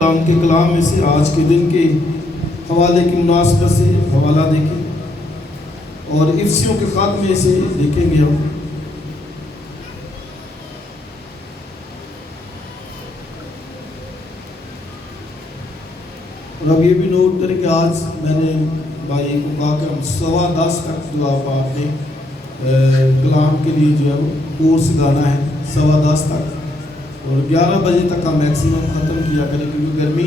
قرآن کے کلام میں سے آج کے دن کے حوالے کی مناسبت سے حوالہ دیکھیں اور افسیوں کے خاتمے سے دیکھیں گے ہم۔ اور اب یہ بھی نوٹ کریں کہ آج میں نے بھائی کو کہا کہ ہم 10:15 تک جو آپ نے کلام کے لیے جو ہے وہ کورس گانا ہے 10:15 تک، اور 11 بجے تک کا میکسیمم ختم کیا کریں کیونکہ گرمی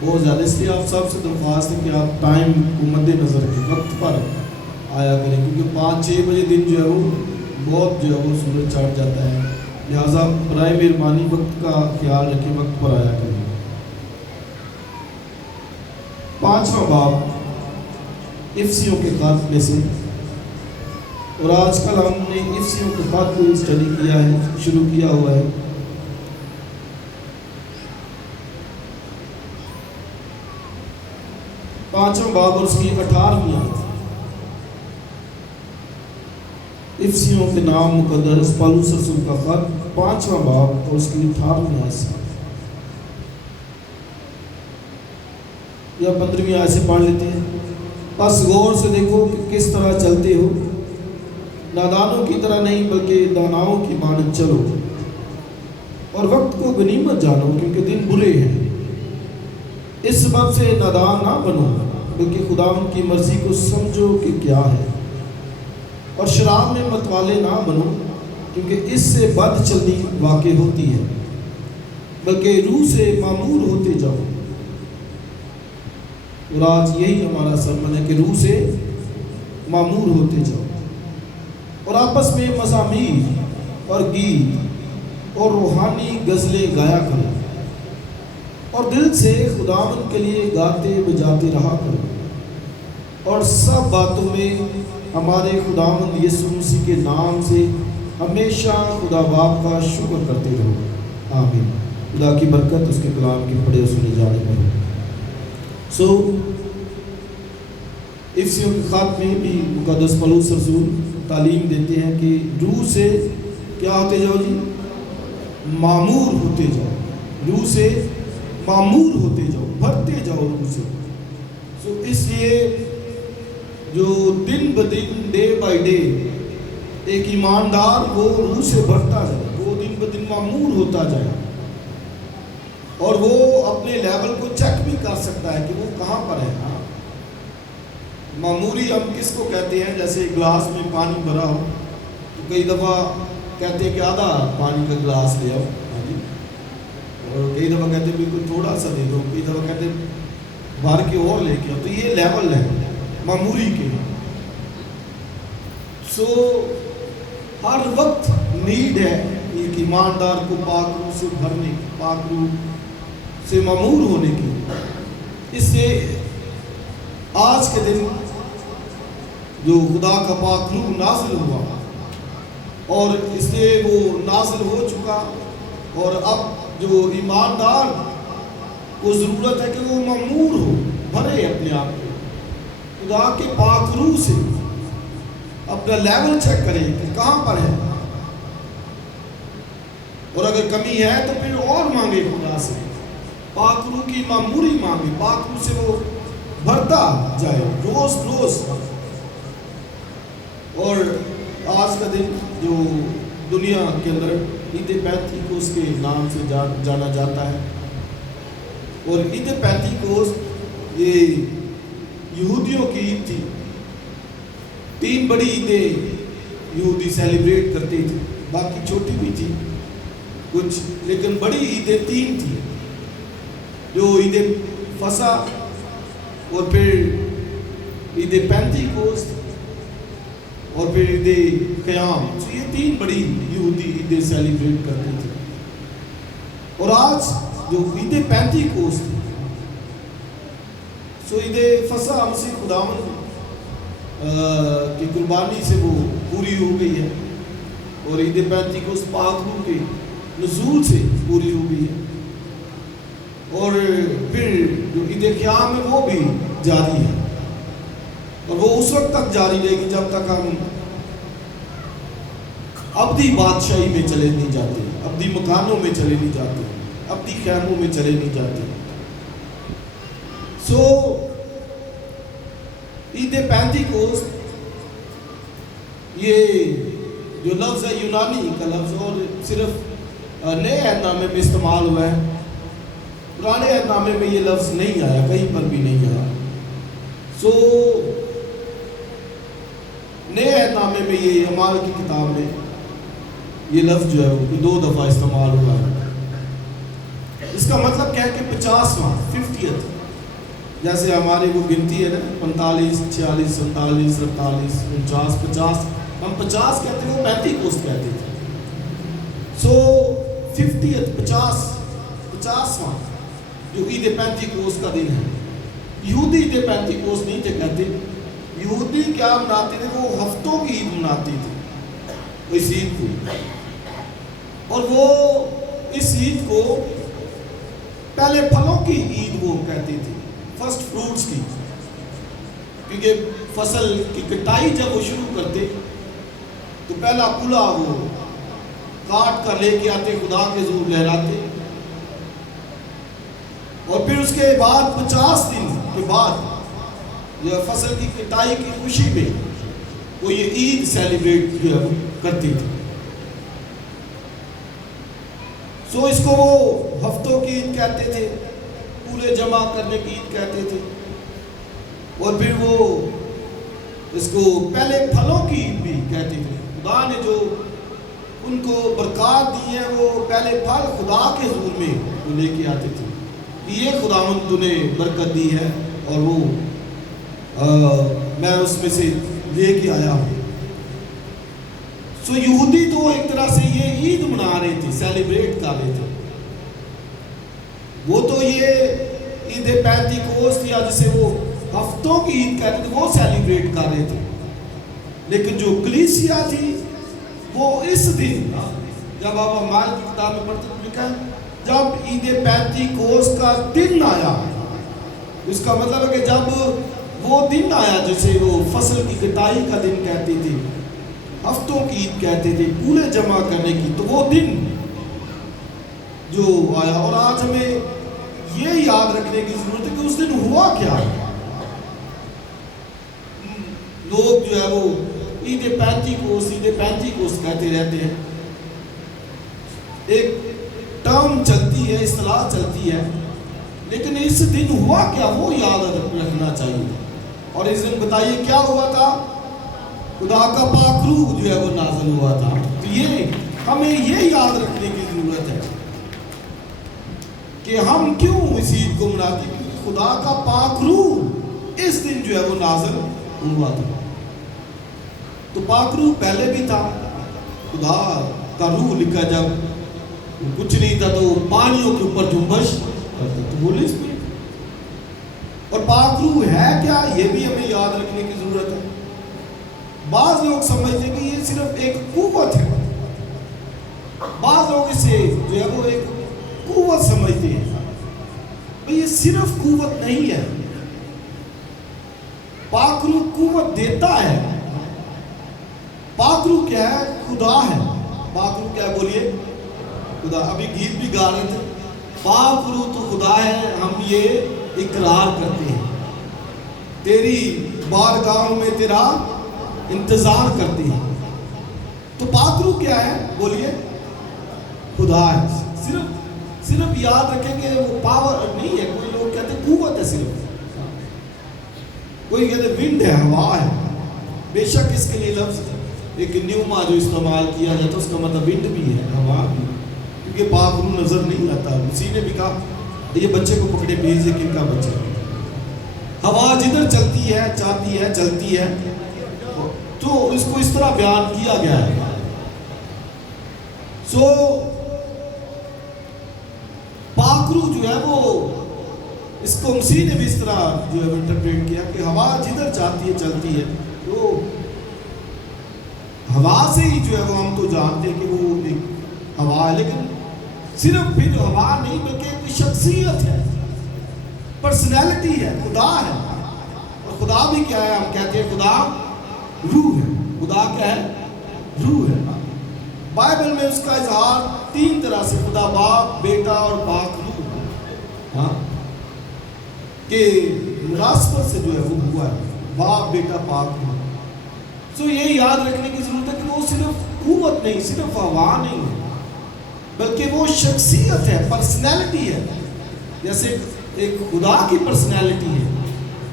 بہت زیادہ، اس لیے آپ سب سے درخواست ہے کہ آپ ٹائم کو مد نظر کے وقت پر آیا کریں، کیونکہ 5-6 بجے دن جو ہے وہ بہت جو ہے وہ سورج چڑھ جاتا ہے، لہٰذا برائے مہربانی وقت کا خیال رکھیں، وقت پر آیا کریں۔ 5واں باب افسیوں کے خط میں سے، اور آج کل ہم نے افسیوں کے خط کو اسٹڈی کیا ہے، شروع کیا ہوا ہے۔ 5واں باب اور اس کی 18ویں آیت، افسیوں کے نام مقدس پالوس رسول کا خط 5واں باب اور اس کی 18ویں آیت سے یا 15ویں آیت سے پڑھ لیتے ہیں۔ پس غور سے دیکھو کہ کس طرح چلتے ہو، نادانوں کی طرح نہیں بلکہ داناؤں کی مانند چلو، اور وقت کو غنیمت جانو کیونکہ دن برے ہیں۔ اس سبب سے نادان نہ بنو بلکہ خداوند کی مرضی کو سمجھو کہ کیا ہے، اور شراب میں متوالے نہ بنو کیونکہ اس سے بد چلنی واقع ہوتی ہے، بلکہ روح سے معمور ہوتے جاؤ۔ اور آج یہی ہمارا سرمن ہے کہ روح سے معمور ہوتے جاؤ، اور آپس میں مزامیر اور گیت اور روحانی غزلیں گایا کرو، اور دل سے خداوند کے لیے گاتے بجاتے رہا کرو، اور سب باتوں میں ہمارے خداوند یسوع مسیح کے نام سے ہمیشہ خدا باپ کا شکر کرتے رہو۔ آمین۔ خدا کی برکت اس کے کلام کے پڑھے سنے جانے میں ہو۔ افسیوں کے خط میں بھی مقدس پالوس رسول تعلیم دیتے ہیں کہ روح سے کیا ہوتے جاؤ جی؟ معمور ہوتے جاؤ، روح سے معمور ہوتے جاؤ، بھرتے جاؤ روح سے۔ اس لیے جو دن بدن ڈے بائی ڈے ایک ایماندار وہ روح سے بھرتا جائے، وہ دن بدن معمور ہوتا جائے، اور وہ اپنے لیول کو چیک بھی کر سکتا ہے کہ وہ کہاں پر ہے۔ معمولی ہم کس کو کہتے ہیں؟ جیسے گلاس میں پانی بھرا ہو تو کئی دفعہ کہتے ہیں کہ آدھا پانی کا گلاس لے آؤ، اور کئی دفعہ کہتے ہیں بالکل تھوڑا سا دے دو، کئی دفعہ کہتے ہیں بھر کے اور لے کے آؤ۔ تو یہ لیول ہے معمولی کے۔ ہر وقت نیڈ ہے ایک ایماندار کو پاک روح سے بھرنے کی، پاک روح سے معمور ہونے کی۔ اس سے آج کے دن جو خدا کا پاک روح نازل ہوا، اور اس لیے وہ نازل ہو چکا، اور اب جو ایماندار کو ضرورت ہے کہ وہ معمور ہو، بھرے اپنے آپ کو خدا کے پاک روح سے، اپنا لیول چیک کرے کہ کہاں پر ہے، اور اگر کمی ہے تو پھر اور مانگے خدا سے، پاک روح کی معموری مانگے، پاک روح سے وہ بھرتا جائے روز روز۔ اور آج کا دن جو دنیا کے اندر عید پینتیکوس کے نام سے جانا جاتا ہے، اور عید پینتیکوس یہ یہودیوں کی عید تھی۔ 3 بڑی عیدیں یہودی سیلیبریٹ کرتے تھے، باقی چھوٹی بھی تھی کچھ، لیکن بڑی عیدیں 3 تھی، جو عید فصح اور پھر عید پینتیکوس اور پھر عید قیام۔ یہ 3 بڑی یہودی عیدیں سیلیبریٹ کرتے تھے، اور آج جو عید پینتیکوس تھی، عید فصح مسیح خداوند کی قربانی سے وہ پوری ہو گئی ہے، اور عید پینتیکوس پاک روح کے نزول سے پوری ہو گئی ہے، اور پھر جو عید قیام ہے وہ بھی جاری ہے، اور وہ اس وقت تک جاری رہے گی جب تک ہم ابدی بادشاہی میں چلے نہیں جاتے، ابدی مکانوں میں چلے نہیں جاتے، ابدی خیموں میں چلے نہیں جاتے۔ سو عید پینتیکوست یہ جو لفظ ہے یونانی کا لفظ، اور صرف نئے عہد نامے میں استعمال ہوا ہے، پرانے عہد نامے میں یہ لفظ نہیں آیا، کہیں پر بھی نہیں آیا. سو نئے عہد نامے میں یہ اعمال کی کتاب میں یہ لفظ جو ہے وہ 2 دفعہ استعمال ہوا ہے. اس کا مطلب کیا ہے کہ 50واں 50th، جیسے ہماری وہ گنتی ہے نا 45 46 47 48 49 50، ہم 50 کہتے ہیں، وہ پینتیکوست کہتے تھے. سو 50th 50واں جو عید پینتیکوست کا دن ہے. یہودی عید پینتیکوست نہیں تھے کہتے. یہودی کیا مناتے تھے؟ وہ ہفتوں کی عید مناتے تھے اس عید کو، اور وہ اس عید کو پہلے پھلوں کی عید وہ کہتے تھے، فرسٹ فروٹس کی، کیونکہ فصل کی کٹائی جب وہ شروع کرتے تو پہلا پھلا وہ کاٹ کر لے کے آتے، خدا کے حضور لہراتے، اور پھر اس کے بعد 50 دن کے بعد یہ فصل کی کٹائی کی خوشی میں وہ یہ عید سیلیبریٹ جو ہے کرتے تھے. سو اس کو وہ ہفتوں کی عید کہتے تھے، پورے جمع کرنے کی عید کہتے تھے، اور پھر وہ اس کو پہلے پھلوں کی عید بھی کہتے تھے. خدا نے جو ان کو برکات دی ہے، وہ پہلے پھل خدا کے حضور میں وہ لے کے آتے تھے کہ یہ خداوند تو نے برکت دی ہے، اور وہ میں اس میں سے لے کے آیا ہوں. سو یہودی تو ایک طرح سے یہ عید منا رہے تھے، سیلیبریٹ کر رہے تھے. وہ تو یہ عید پینتیکوست یا جسے وہ ہفتوں کی عید کہتے تھے وہ سیلیبریٹ کر رہے تھے. لیکن جو کلیسیا تھی وہ اس دن، جب آپ اعمال کی کتاب میں پڑھتے ہیں لکھا ہے جب عید پینتیکوست کا دن آیا، اس کا مطلب ہے کہ جب وہ دن آیا جسے وہ فصل کی کٹائی کا دن کہتے تھے، ہفتوں کی عید کہتے تھے، پورے جمع کرنے کی، تو وہ دن جو آیا. اور آج ہمیں یہ یاد رکھنے کی ضرورت ہے کہ اس دن ہوا کیا. لوگ جو ہے وہ عید پینتیکوست کہتے رہتے ہیں، ایک ٹرم چلتی ہے، اصطلاح چلتی ہے، لیکن اس دن ہوا کیا وہ یاد رکھنا چاہیے. اور اس دن بتائیے کیا ہوا تھا؟ خدا کا پاک روح جو ہے وہ نازل ہوا تھا. تو یہ ہمیں یہ یاد رکھنے کی ضرورت ہے کہ ہم کیوں اس عید کو مناتے ہیں، کیونکہ خدا کا پاک روح اس دن جو ہے وہ نازل ہوا تھا. تو پاک روح پہلے بھی تھا، خدا کا روح لکھا جب کچھ نہیں تھا تو پانیوں کے اوپر جنبش کرتا تو ہولی اسپرٹ. اور پاک روح ہے کیا، یہ بھی ہمیں یاد رکھنے کی ضرورت ہے. بعض لوگ سمجھتے ہیں کہ یہ صرف ایک قوت ہے، بعض لوگ اسے جو ہے وہ ایک قوت سمجھتے ہیں. یہ صرف قوت نہیں ہے، پاک روح قوت دیتا ہے. پاک روح کیا ہے؟ خدا ہے. پاک روح کیا ہے؟ بولیے خدا. ابھی گیت بھی گا رہے تھے، پاک روح تو خدا ہے، ہم یہ اقرار کرتے ہیں، تیری بارگاہوں میں تیرا انتظار کرتے ہیں. تو پاک روح کیا ہے؟ بولیے خدا ہے. صرف یاد رکھیں کہ وہ پاور نہیں ہے. کوئی لوگ کہتے ہیں قوت ہے صرف، کوئی کہتے ہیں ونڈ ہے، ہوا ہے. بے شک اس کے لیے لفظ ایک نیوما جو استعمال کیا جاتا ہے اس کا مطلب ونڈ بھی ہے، ہوا بھی، کیونکہ پاک روح نظر نہیں آتا. اسی نے بھی کہا یہ بچے کو پکڑے بھیجے، کن کا بچہ؟ ہوا جدھر چلتی ہے چاہتی ہے چلتی ہے. تو اس کو اس طرح بیان کیا گیا ہے. سو پاک روح جو ہے وہ اس کو مسیح نے بھی اس طرح جو ہے انٹرپریٹ کیا کہ ہوا جدھر چاہتی ہے چلتی ہے. تو ہوا سے ہی جو ہے وہ ہم تو جانتے ہیں کہ وہ ایک ہوا ہے، لیکن صرف پھر ہوا نہیں بلکہ ایک شخصیت ہے، پرسنالٹی ہے، خدا ہے. اور خدا بھی کیا ہے؟ ہم کہتے ہیں خدا روح ہے. خدا کیا ہے؟ روح ہے. بائبل میں اس کا اظہار 3 طرح سے، خدا باپ، بیٹا اور پاک روح. ہاں کہ مناسبت سے جو ہے وہ ہوا ہے، باپ بیٹا پاک ہوا۔ سو یہ یاد رکھنے کی ضرورت ہے کہ وہ صرف قوت نہیں، صرف ہوا نہیں ہے، بلکہ وہ شخصیت ہے، پرسنالٹی ہے۔ جیسے ایک خدا کی پرسنالٹی ہے،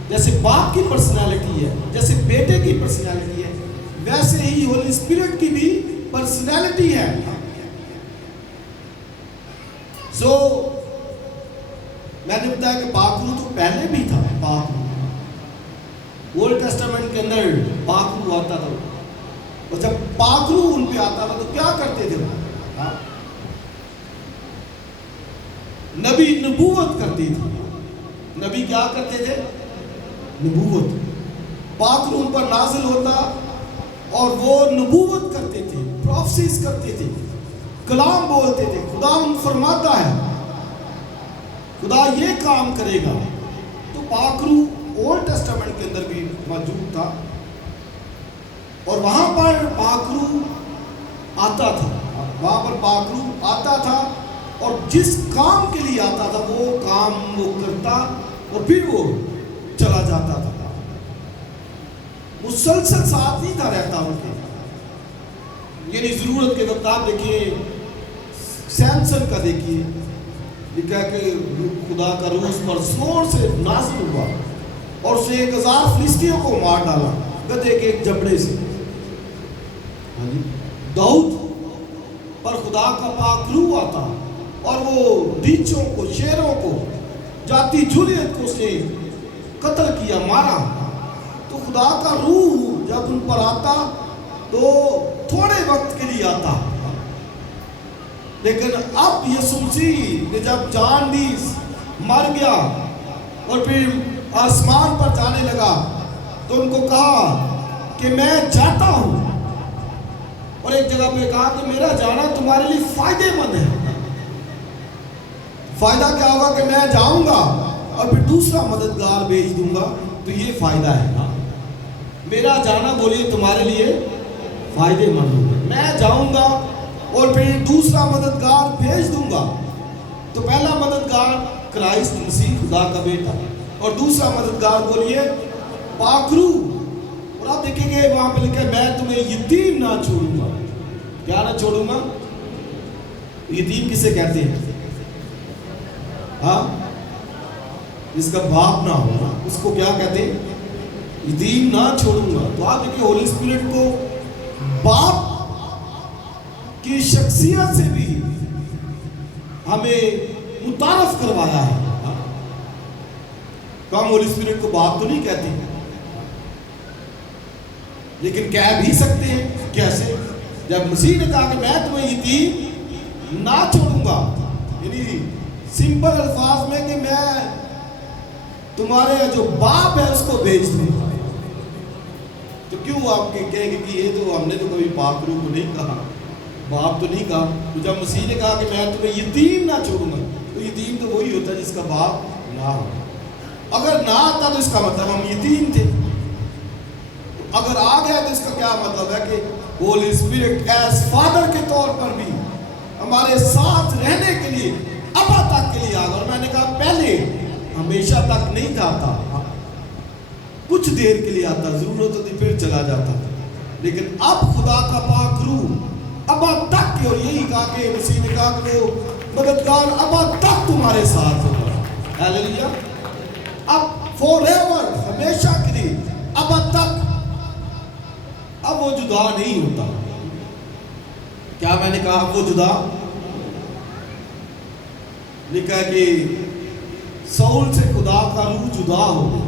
جیسے باپ کی پرسنالٹی ہے، جیسے بیٹے کی پرسنالٹی ہے، ویسے ہی ہولی اسپرٹ کی بھی پرسنالٹی ہے۔ سو میں نے بتایا کہ پاک روح تو پہلے بھی تھا، پاک روح اولڈ ٹیسٹامنٹ کے اندر پاک روح آتا تھا، اور جب پاک روح ان پہ آتا تھا تو کیا کرتے تھے؟ نبی نبوت کرتے تھے۔ نبی کیا کرتے تھے؟ نبوت۔ پاک روح پر نازل ہوتا اور وہ نبوت کرتے تھے، پروفیسیز کرتے تھے، کلام بولتے تھے۔ خدا ان فرماتا ہے خدا یہ کام کرے گا، تو پاک روح اولڈ ٹیسٹامنٹ کے اندر بھی موجود تھا، اور وہاں پر پاک روح آتا تھا، وہاں پر پاک روح آتا تھا، اور جس کام کے لیے آتا تھا وہ کام وہ کرتا اور پھر وہ چلا جاتا تھا، مسلسل ساتھ نہیں تھا رہتا ان کے۔ یعنی ضرورت کے وقت آپ دیکھیے سیمسن کا، دیکھیے لکھا ہے کہ خدا کا روح اس پر زور سے نازل ہوا اور اسے 1000 فلسطینیوں کو مار ڈالا گدھے کے ایک جبڑے سے۔ داؤد پر خدا کا پاک روح آتا اور وہ ریچھوں کو، شیروں کو، جاتی جولیت کو اس نے قتل کیا، مارا۔ تو خدا کا روح جب ان پر آتا تو تھوڑے وقت کے لیے آتا، لیکن اب یسوع مسیح نے جب جان دی، مر گیا اور پھر آسمان پر جانے لگا، تو ان کو کہا کہ میں جاتا ہوں، اور ایک جگہ پہ کہا کہ میرا جانا تمہارے لیے فائدے مند ہے۔ فائدہ کیا ہوگا کہ میں جاؤں گا اور پھر دوسرا مددگار بھیج دوں گا، تو یہ فائدہ ہے نا، میرا جانا بولیے تمہارے لیے فائدے مند ہوگا۔ میں جاؤں گا اور پھر دوسرا مددگار بھیج دوں گا۔ تو پہلا مددگار کرائسٹ مسیح خدا کا بیٹا، اور دوسرا مددگار بولیے پاک روح۔ اور آپ دیکھیں گے وہاں پہ لکھا ہے میں تمہیں یتیم نہ چھوڑوں گا۔ کیا نہ چھوڑوں گا؟ یتیم کسے کہتے ہیں؟ ہاں، جس کا باپ نہ ہو، اس کو کیا کہتے ہیں؟ یتیم نہ چھوڑوں گا۔ تو آپ دیکھیں ہولی اسپرٹ کو باپ کی شخصیت سے بھی ہمیں متعارف کروایا ہے۔ تو ہم ہولی اسپرٹ کو باپ تو نہیں کہتے، لیکن کہہ بھی سکتے ہیں۔ کیسے؟ جب مسیح نے کہا کہ میں تمہیں یتیم نہ چھوڑوں گا، یعنی سمپل الفاظ میں کہ میں تمہارے جو باپ ہے اس کو بھیج دوں گا۔ تو کیوں آپ کہیں گے کہ یہ تو ہم نے تو کبھی پاک روح کو نہیں کہا، باپ تو نہیں کہا۔ تو جب مسیح نے کہا کہ میں تمہیں یتیم نہ چھوڑوں گا، تو یتیم تو وہی ہوتا ہے جس کا باپ نہ ہو۔ اگر نہ آتا تو اس کا مطلب ہم یتیم تھے، اگر آ گیا تو اس کا کیا مطلب ہے کہ ہولی اسپرٹ ایز فادر کے طور پر بھی ہمارے ساتھ رہنے کے لیے ابا تک کے لیے آ گیا۔ اور میں نے کہا پہلے ہمیشہ تک نہیں تھا، کچھ دیر کے لیے آتا، ضرورت ہوتی پھر چلا جاتا، لیکن اب خدا کا پاک روح ابا تک کی، اور یہی کہا کہ مسیح نے کہا کہ وہ مددگار ابا تک تمہارے ساتھ ہوگا۔ ہیلیلویا۔ اب فور ایور، ہمیشہ کے لیے، ابا تک۔ اب وہ جدا نہیں ہوتا۔ کیا میں نے کہا وہ جدا؟ لکھا ہے کہ سول سے خدا کا روح جدا ہو گیا،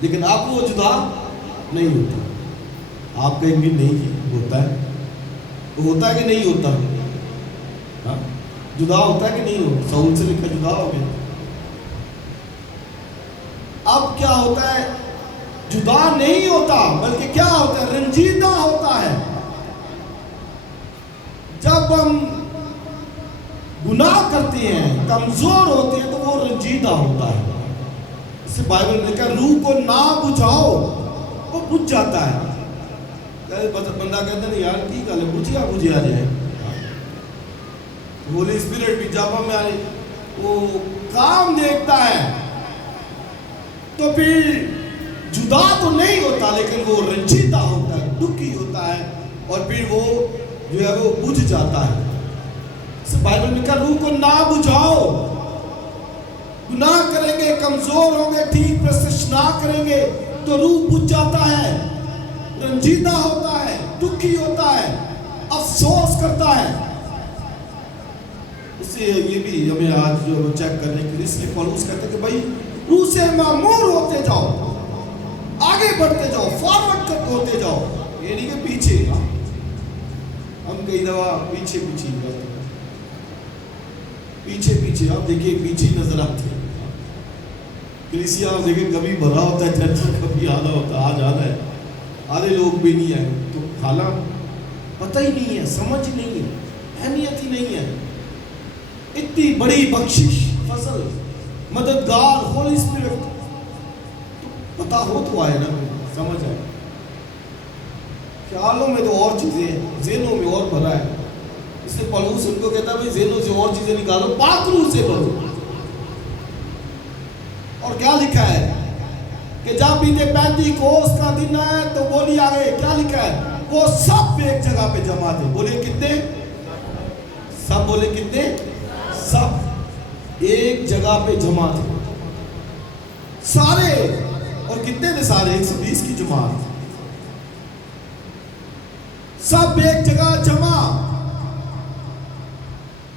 لیکن اب وہ جدا نہیں ہوتا۔ آپ کہیں گے نہیں ہوتا ہے، وہ ہوتا ہے کہ نہیں ہوتا؟ جدا ہوتا ہے کہ نہیں ہوتا؟ سول سے لکھا جدا ہو گیا۔ اب کیا ہوتا ہے؟ جدا نہیں ہوتا، بلکہ کیا ہوتا ہے؟ رنجیدہ ہوتا ہے۔ جب ہم گناہ کرتے ہیں، کمزور ہوتے ہیں، تو وہ رنجیدہ ہوتا ہے۔ اس سے بائبل میں لکھا روح کو نہ بجھاؤ، وہ بجھ جاتا ہے۔ بندہ کہتا ہے یار کی گل ہے، بجھیا جائے۔ ہولی اسپرٹ بھی جب ہمیں وہ کام دیکھتا ہے تو پھر جدا تو نہیں ہوتا لیکن وہ رنجیدہ ہوتا ہے, دکھی ہوتا ہے, اور پھر وہ جو ہے وہ بجھ جاتا ہے. بائبل میں کہا روح کو نہ بجھاؤ. گناہ کریں گے, کمزور ہوں گے, ٹھیک پرستش نہ کریں گے تو روح بجھ جاتا ہے, رنجیدہ ہوتا ہے, دکھی ہوتا ہے, افسوس کرتا ہے. اس سے یہ بھی ہمیں آج جو چیک کرنے کے لیے اس لیے پولس کہتے ہیں کہ بھائی روح سے معمور ہوتے جاؤ, آگے بڑھتے جاؤ, فارورڈ ہوتے جاؤ. یہ نہیں کہ پیچھے, ہم کئی دفعہ پیچھے پیچھے آپ دیکھیں پیچھے نظر آتے ہیں. کلیسیا آپ دیکھیں کبھی بھرا ہوتا ہے چرچ, کبھی آدھا ہوتا ہے, آج آدھا ہے, آدھے لوگ بھی نہیں آئے. تو حالانکہ پتہ ہی نہیں ہے, سمجھ نہیں ہے, اہمیت ہی نہیں ہے. اتنی بڑی بخشش, فضل, مددگار, ہولی اسپرٹ, تو پتہ ہو تو آئے نا, سمجھ آئے. خیالوں میں تو اور چیزیں ہیں, ذہنوں میں اور بھرا ہے. اس لیے پولس ان کو کہتا ہے بھائی ذہنوں سے اور چیزیں نکالو, پاک روح سے بھرو. اور کیا لکھا ہے کہ جب عید پینتیکوست کا دن ہے تو بولی آگے کیا لکھا ہے, وہ سب ایک جگہ پہ جمع تھے. بولے کتنے, سب, بولے کتنے, سب ایک جگہ پہ جمع تھے. سارے, اور کتنے تھے سارے, 120 کی جماعت, سب ایک جگہ جمع.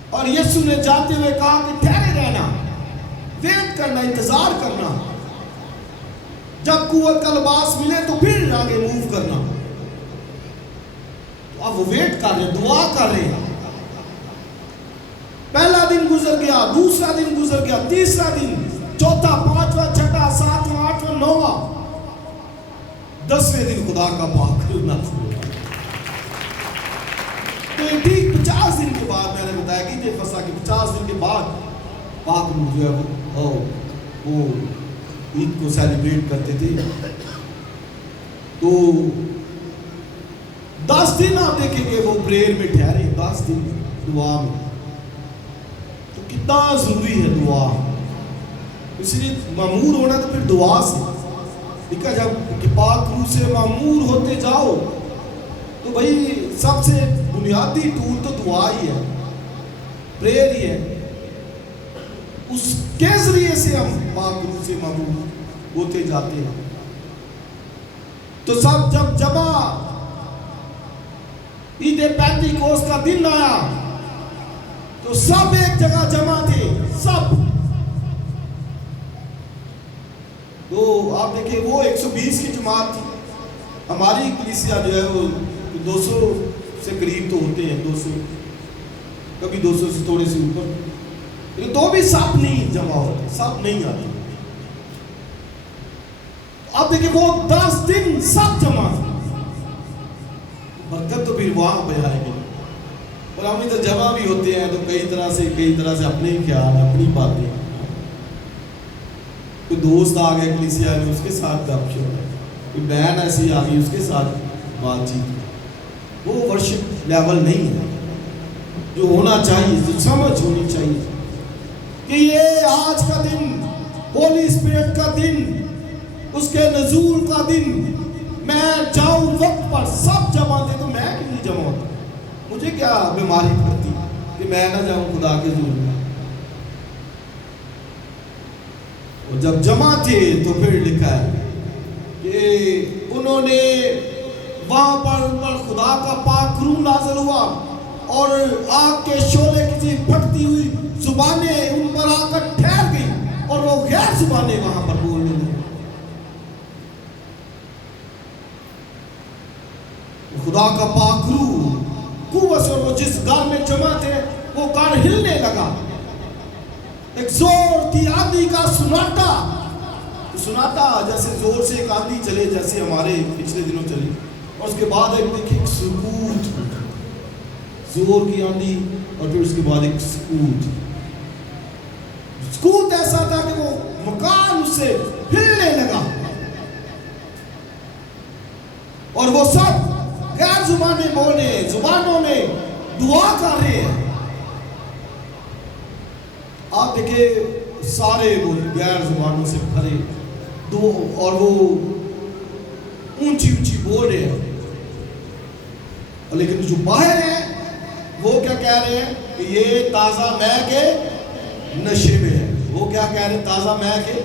اور یسوع نے جاتے ہوئے کہا کہ ٹھہرے رہنا, ویٹ کرنا, انتظار کرنا, جب قوت کا لباس ملے تو پھر آگے موو کرنا. تو اب وہ ویٹ کر رہے, دعا کر رہے ہیں. پہلا دن گزر گیا, دوسرا دن گزر گیا, تیسرا دن, چوتھا, پانچواں, چھٹا, ساتواں, آٹھواں, نواں, 10ویں دن خدا کا پاک کرنا شروع. تو ٹھیک 50 دن کے بعد میں نے بتایا کہ یہ فسا کہ 50 دن کے بعد پاک روح جو ہے وہ عید کو سیلیبریٹ کرتے تھے. تو 10 دن آپ دیکھیں گے وہ پریئر میں ٹھہرے, 10 دن دعا میں. تو کتنا ضروری ہے دعا, اس لیے معمور ہونا تو پھر دعا سے. دیکھا جب پاک روح سے معمور ہوتے جاؤ تو بھائی سب سے بنیادی ٹول تو دعا ہی ہے, پریئر ہی ہے. اس کے ذریعے سے ہم پاک روح سے معمور ہوتے جاتے ہیں. تو سب جب جمع عید پینتیکوست کا دن آیا تو سب ایک جگہ جمع تھے, سب. تو آپ دیکھیں وہ 120 کی جماعت تھی. ہماری کلیسیا جو ہے وہ 200 سے قریب تو ہوتے ہیں, 200, کبھی 200 سے تھوڑے سے اوپر, لیکن تو بھی سب نہیں جمع ہوتے, سب نہیں آتے. آپ دیکھیں وہ 10 دن سب جمع تھے. برکت تو پھر وہاں پہ آئے گی. اور ہم ادھر جمع بھی ہوتے ہیں تو کئی طرح سے اپنے خیال, اپنی باتیں. کوئی دوست آ گیا کلیسیا میں, اس کے ساتھ گپ شپ, کوئی بہن ایسی آ گئی, اس کے ساتھ بات چیت. وہ ورشپ لیول نہیں ہے جو ہونا چاہیے, جو سمجھ ہونی چاہیے کہ یہ آج کا دن, ہولی اسپرٹ کا دن, اس کے نزول کا دن. میں جاؤں وقت پر, سب جمع تھے تو میں کیوں نہیں جمع ہوتا, مجھے کیا بیماری پڑتی کہ میں نہ جاؤں خدا کے حضور میں. اور جب جمع تھے تو پھر لکھا ہے کہ انہوں نے وہاں پر ان پر خدا کا پاک روح نازل ہوا اور آگ کے شعلے کی پھٹتی ہوئی زبانیں ان پر آ کر ٹھہر گئی اور وہ غیر زبانیں وہاں پر بولنے لگے. خدا کا پاک روح قوت سے, اور وہ جس گھر میں جمع تھے وہ گھر ہلنے لگا. ایک زور کی آندھی کا سناٹا جیسے زور سے ایک آندھی چلے, جیسے ہمارے پچھلے دنوں چلی, اور اس کے بعد ایک دیکھیں سکوت, زور کی آندھی, اور پھر اس کے بعد ایک سکوت ایسا تھا کہ وہ مکان اس سے ہلنے لگا اور وہ سب غیر زبانیں بولے, زبانوں میں دعا کر رہے ہیں. آپ دیکھیں سارے وہ غیر زبانوں سے بھرے اور وہ اونچی اونچی بول رہے ہیں، لیکن جو باہر ہیں وہ کیا کہہ رہے ہیں کہ یہ تازہ مے کے نشے میں ہے. وہ کیا کہہ رہے ہیں؟ تازہ مے کے.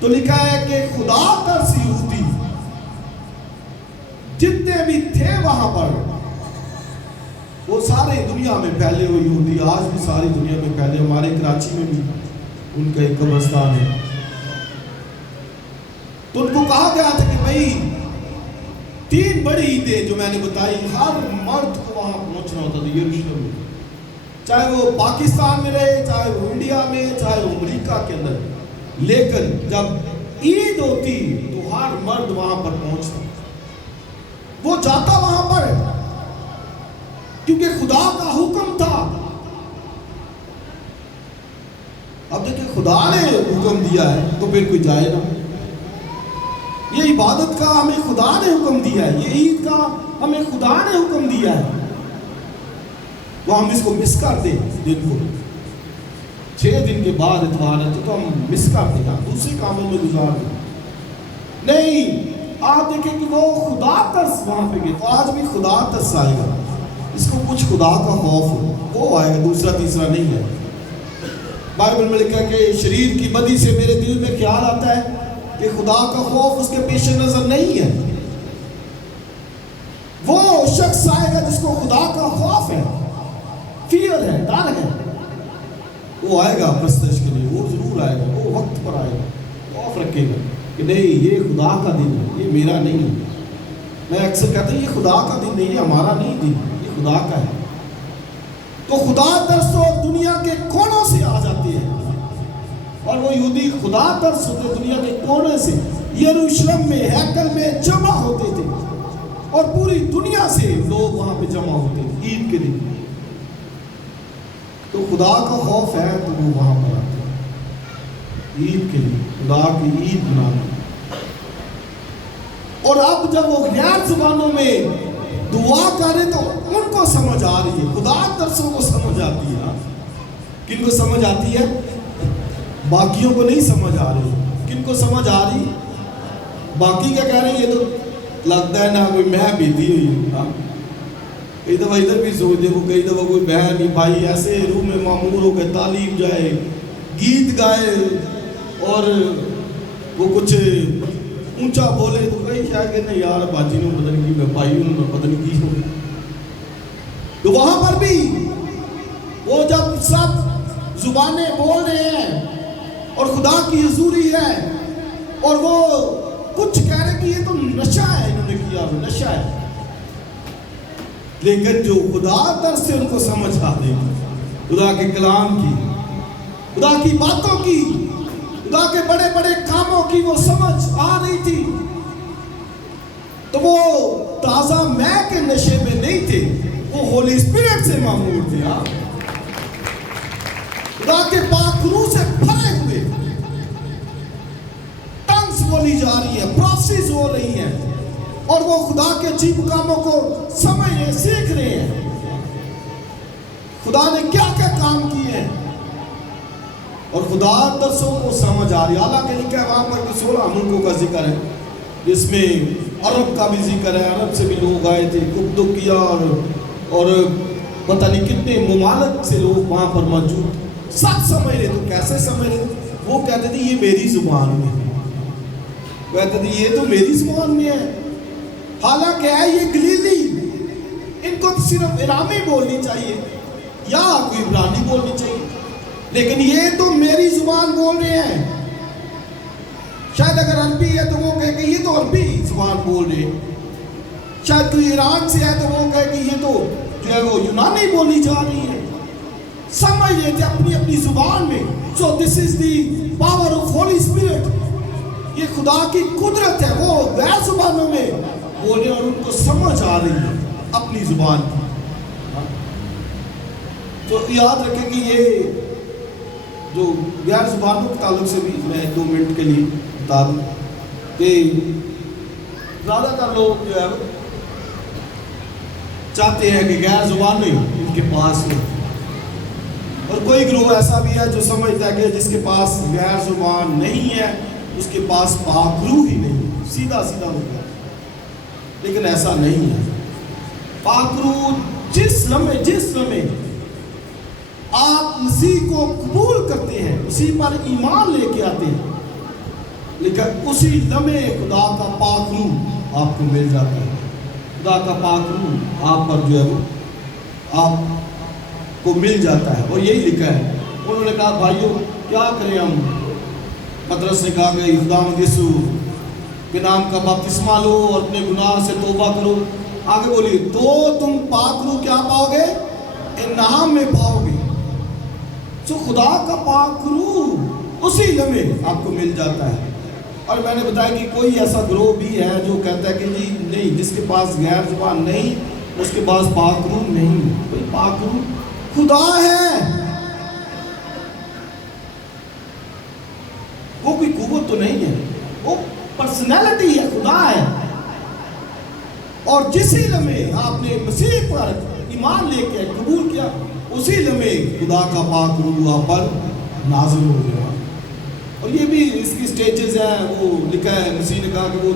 تو لکھا ہے کہ خدا ترس یہودی جتنے بھی تھے وہاں پر، وہ سارے دنیا میں پھیلے ہوئے یہودی آج بھی ساری دنیا میں پھیلے. ہمارے کراچی میں بھی ان کا ایک قبرستان ہے. تو ان کو کہا گیا تھا کہ بھائی 3 بڑی عیدیں جو میں نے بتائی، ہر مرد کو وہاں پہنچنا ہوتا تھا یروشلم میں، چاہے وہ پاکستان میں رہے، چاہے وہ انڈیا میں، چاہے وہ امریکہ کے اندر. لیکن جب عید ہوتی تو ہر مرد وہاں پر پہنچتا، وہ جاتا وہاں پر کیونکہ خدا کا حکم تھا. اب دیکھیں خدا نے حکم دیا ہے تو پھر کوئی جائے نا. یہ عبادت کا ہمیں خدا نے حکم دیا ہے، یہ عید کا ہمیں خدا نے حکم دیا ہے، تو ہم اس کو مس کر دیں. دن کو 6 دن کے بعد اتوار ہے تو ہم مس کر دیں، دوسرے کاموں میں گزار دیں. نہیں، آپ دیکھیں کہ وہ خدا ترس وہاں پہ گئے. تو آج بھی خدا ترس آئے گا، اس کو کچھ خدا کا خوف ہو وہ آئے گا، دوسرا تیسرا نہیں ہے. بائبل میں لکھا ہے کہ شریر کی بدی سے میرے دل میں خیال آتا ہے کہ خدا کا خوف اس کے پیش نظر نہیں ہے. وہ شخص آئے گا جس کو خدا کا خوف ہے، فیئر ہے، ڈر ہے، وہ آئے گا پرستش کے لیے. وہ ضرور آئے گا، وہ وقت پر آئے گا، خوف رکھے گا کہ نہیں یہ خدا کا دن ہے، یہ میرا نہیں ہے. میں اکثر کہتا ہوں یہ خدا کا دن نہیں ہے، ہمارا نہیں دن، یہ خدا کا ہے. تو خدا ترس تو دنیا کے کونوں سے آ جاتے ہیں، اور وہ یہودی خدا ترس ہوتے دنیا کے کونے سے یروشلم میں ہیکل میں جمع ہوتے تھے، اور پوری دنیا سے لوگ وہاں پہ جمع ہوتے تھے عید کے دن. تو خدا کا خوف ہے تو وہ وہاں پر آتے ہیں عید کے لیے، خدا کی عید منانا. اور اب جب وہ غیر زبانوں میں دعا کرے تو ان کو سمجھ آ رہی ہے، خدا ترسوں کو سمجھ آتی ہے. کن کو سمجھ آتی ہے؟ باقیوں کو نہیں سمجھ آ رہی. کن کو سمجھ آ رہی؟ باقی کیا کہہ رہے ہیں؟ یہ تو لگتا ہے نا کوئی میں بیتی ہوئی. کئی دفعہ ادھر بھی سوچ دے، وہ کئی دفعہ کوئی بہن بھائی ایسے روح میں معمور ہو کے تعلیم جائے، گیت گائے اور وہ کچھ اونچا بولے تو کئی شاید کہ نہیں یار باجی نے پتہ نہیں کی، بھائی انہوں نے پتہ نہیں کی ہو. تو وہاں پر بھی وہ جب سب زبانیں بول رہے ہیں اور خدا کی حضوری ہے اور وہ کچھ کہہ رہے کہ یہ تو نشہ ہے، انہوں نے کیا وہ نشہ ہے. لیکن جو خدا ترس سے ان کو سمجھ آ رہی تھی، خدا کے کلام کی، خدا کی باتوں کی، خدا کے بڑے بڑے کاموں کی وہ سمجھ آ رہی تھی. تو وہ تازہ مے کے نشے میں نہیں تھے، وہ ہولی اسپرٹ سے معمور تھے. خدا کے پاک روح سے بھرے ہوئے، ٹنگز بولی جا رہی ہے، پروفیسیز ہو رہی ہیں، اور وہ خدا کے عجیب کاموں کو سمجھ رہے، سیکھ رہے ہیں. خدا نے کیا کیا کام کیے ہیں اور خدا ترسوں کو سمجھ آ رہی ہے. حالانکہ لکھا ہے وہاں پر 16 ملکوں کا ذکر ہے، جس میں عرب کا بھی ذکر ہے، عرب سے بھی لوگ آئے تھے، کپدوکیا اور پتہ نہیں کتنے ممالک سے لوگ وہاں پر موجود. سب سمجھ رہے. تو کیسے سمجھ رہے؟ وہ کہتے تھے یہ میری زبان میں ہے، کہتے تھے یہ تو میری زبان میں ہے. حالانکہ ہے یہ گلیلی، ان کو صرف ارامی بولنی چاہیے یا کوئی عبرانی بولنی چاہیے، لیکن یہ تو میری زبان بول رہے ہیں. شاید اگر عربی ہے تو وہ کہے کہ یہ تو عربی زبان بول رہے ہیں. شاید کوئی ایران سے ہے تو وہ کہے کہ یہ تو جو ہے وہ یونانی بولی جا رہی ہے. سمجھ رہے تھے اپنی اپنی زبان میں. So this is the power of Holy Spirit. یہ خدا کی قدرت ہے، وہ غیر زبانوں میں بولے اور ان کو سمجھ آ رہی ہے اپنی زبان کی. تو یاد رکھیں کہ یہ جو غیر زبانوں کے تعلق سے بھی میں 2 منٹ کے لیے بتا دوں کہ زیادہ تر لوگ جو ہے چاہتے ہیں کہ غیر زبانیں ان کے پاس ہوں، اور کوئی گروہ ایسا بھی ہے جو سمجھتا ہے کہ جس کے پاس غیر زبان نہیں ہے اس کے پاس پاک روح ہی نہیں، سیدھا سیدھا ہو گیا، لیکن ایسا نہیں ہے۔ پاک روح جس لمحے آپ مسیح کو قبول کرتے ہیں، مسیح پر ایمان لے کے آتے ہیں، لیکن اسی لمحے خدا کا پاک روح آپ کو مل جاتا ہے۔ خدا کا پاک روح آپ پر جو ہے وہ آپ کو مل جاتا ہے، اور یہی لکھا ہے۔ انہوں نے کہا بھائیو کیا کریں ہم؟ پطرس نے کہا کہ خداوند یسوع کے نام کا بپتسمہ لو اور اپنے گناہ سے توبہ کرو۔ آگے بولیے تو تم پاک روح کیا پاؤ گے؟ انعام میں پاؤ گے۔ تو خدا کا پاک روح اسی لمحے آپ کو مل جاتا ہے۔ اور میں نے بتایا کہ کوئی ایسا گروہ بھی ہے جو کہتا ہے کہ جی نہیں، جس کے پاس غیر زبان نہیں اس کے پاس پاک روح نہیں۔ کوئی پاک روح خدا ہے، وہ کوئی قوت تو نہیں ہے، وہ پرسنالٹی ہے، خدا ہے۔ اور جسی لمحے آپ نے مسیح پر ایمان لے کے قبول کیا، اسی لمحے خدا کا پاک روح آپ پر نازل ہو گیا۔ اور یہ بھی اس کی سٹیجز ہیں، وہ لکھا ہے، مسیح نے کہا کہ وہ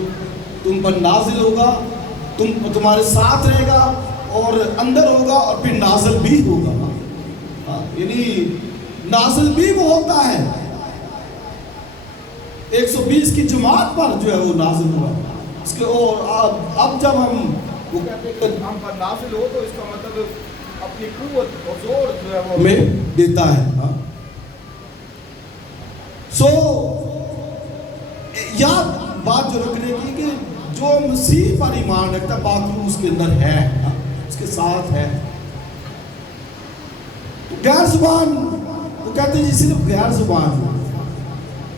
تم پر نازل ہوگا، تمہارے ساتھ رہے گا اور اندر ہوگا اور پھر نازل بھی ہوگا۔ یعنی نازل بھی وہ ہوتا ہے 120 کی جماعت پر جو ہے وہ نازل ہوا اس کے، اور اب جب ہم وہ کہتے ہیں کہ ہم پر نازل ہو تو اس کا مطلب اپنی قوت اور زور جو ہے وہ ہمیں دیتا ہے۔ سو یاد بات جو رکھنے کی کہ جو مسیح پر ایمان رکھتا ہے پاک روح اس کے اندر ہے، اس کے ساتھ ہے۔ غیر زبان وہ کہتے ہیں جی صرف غیر زبان،